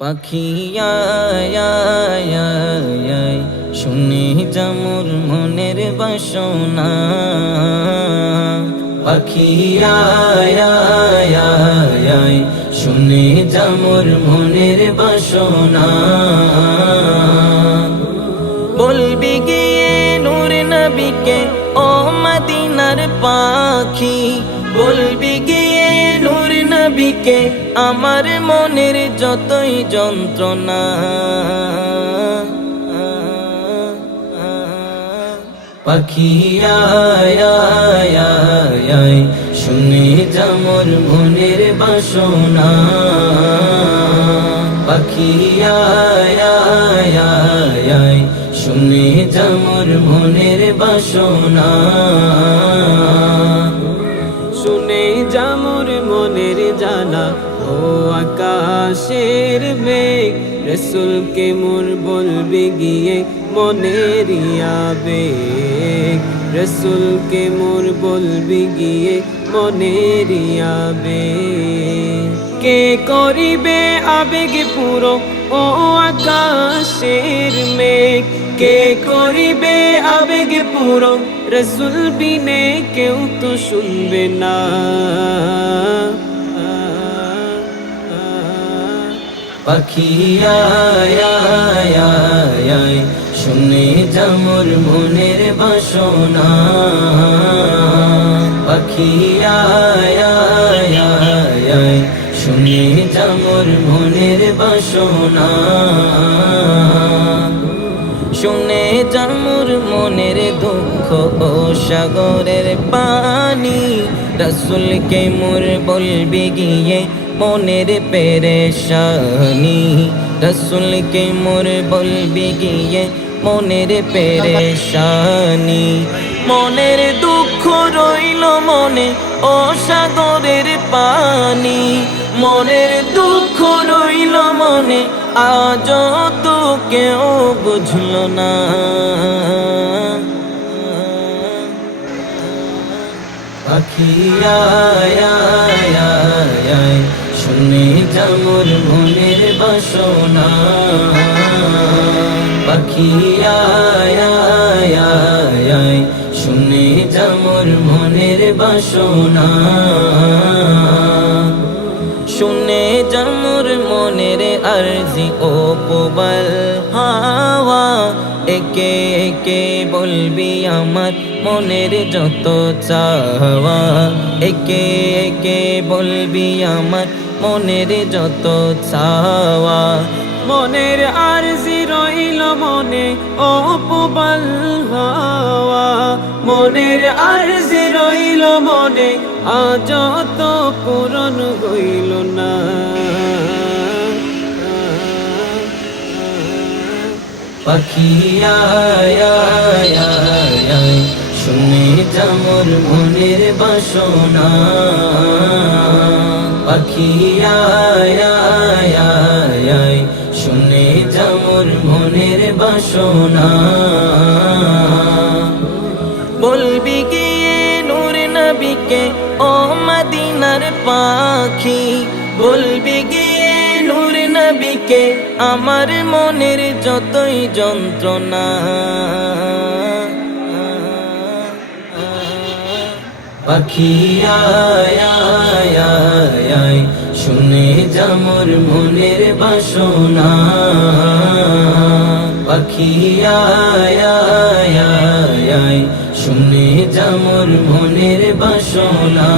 পাখি আয় আয় আয় আয়, শুনে যা মোর মনের বাসনা। পাখি আয় আয় আয় আয়, শুনে যা মোর মনের বাসনা। বলবি গিয়ে নূর নবীকে ও মদিনার পাখি, বলবি গিয়ে নূর নবীকে আমার মনের যতই যন্ত্রণা। পাখি আয় আয় আয় আয়, শুনে যা মোর মনের বাসনা। পাখি আয় আয় আয় আয়, শুনে যা মোর মনের বাসনা। শুনে যা মোর মনের জানা, ও আকাশের মেঘ, রসুলকে মোর বলবি গিয়ে মনের আবেগ। রসুলকে মোর বলবি গিয়ে মনের আবেগ। কে করিবে আবেগ পুরো ও আকাশের মেঘ, কে করিবে আবেগ পুরো, রসুল বিনে কেউ তো শুনবে না। পাখি আয় আয় আয় আয়, শুনে যা মোর মনের বাসনা। পাখি আয় আয় আয় আয়, শুনে যা মোর মনের বাসনা। শুনে যা মোর মনের দুঃখ ও সাগরের পানি, রসুলকে মোর বলবি গিয়ে মনের পেরেশানি। রসুলকে মোর বলবি গিয়ে মনের পেরেশানি। মনের দুঃখ রইল মনে ও সাগরের পানি, মনের দুঃখ রইল মনে আজ তো কেউ বুঝলো না। পাখি আয় আয় আয় আয়, শুনে যা মোর মনের বাসনা। পাখি আয় আয় আয় আয়, শুনে যা মোর মনের বাসনা। শুনে যা মোর মনের আরজি ও প্রবল হাওয়া, একে একে বলবি আমার মনের যত চাওয়া। একে একে বলবি আমার মনের যত চাওয়া। মনের আরজি রইল মনে ও প্রবল হাওয়া, মনের আরজি রইল মনে আজ তো পূরণ হইল না। পাখি আয় আয় আয় আয়, শুনে যা মোর মনের বাসনা। পাখি আয় আয় আয় আয়, শুনে যা মোর মনের বাসনা। বলবি গিয়ে নূর নবীকে ও মদিনার পাখি, বলবি গিয়ে নূর নবীকে আমার মনের যতই যন্ত্রণা। পাখি আয় আয় আয় আয়, শুনে যা মোর মনের বাসনা। পাখি আয় আয় আয় আয়, শুনে যা মোর মনের বাসনা।